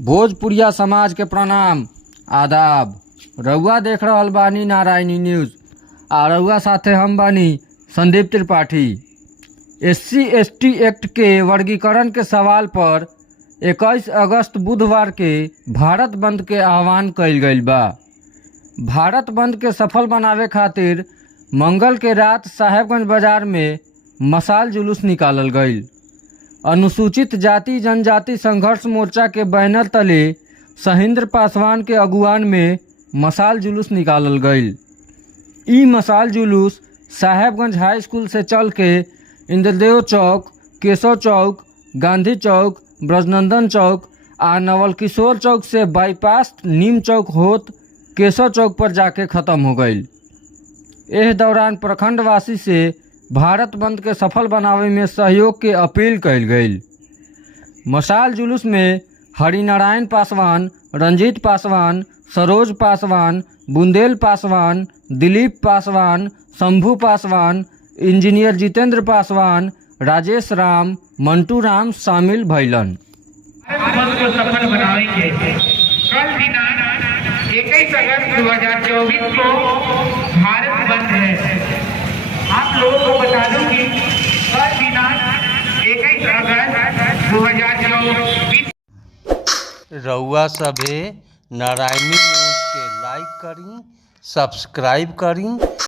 भोजपुरिया समाज के प्रणाम आदाब। रउआ देख रहल बानी नारायणी न्यूज़ आ रउआ साथे हम बानी संदीप त्रिपाठी। SC/ST एक्ट के वर्गीकरण के सवाल पर 21 अगस्त बुधवार के भारत बंद के आह्वान कइल गइल बा। भारत बंद के सफल बनावे खातिर मंगल के रात साहेबगंज बाजार में मशाल जुलूस निकालल गइल। अनुसूचित जाति जनजाति संघर्ष मोर्चा के बैनर तले सहिंद्र पासवान के अगुवान में मशाल जुलूस निकालल गइल। ई मशाल जुलूस साहेबगंज हाई स्कूल से चल के इंद्रदेव चौक, केशव चौक, गांधी चौक, ब्रजनंदन चौक आ नवल किशोर चौक से बाईपास नीम चौक होत केशव चौक पर जाके खत्म हो गइल। एह दौरान प्रखंडवासी से भारत बंद के सफल बनावे में सहयोग के अपील कइल गइल। मशाल जुलूस में हरिनारायण पासवान, रंजीत पासवान, सरोज पासवान, बुंदेल पासवान, दिलीप पासवान, शंभू पासवान, इंजीनियर जितेंद्र पासवान, राजेश राम, मंटू राम शामिल भइलन। भारत बंद को सफल बनाएंगे। कल दिनांक 21 अगस्त 2024 को भारत बंद है। आप लोगों को बता दूं कि कल दिनांक 21 अगस्त 2024 रउआ सभे नारायणी न्यूज़ के लाइक करी, सब्सक्राइब करी।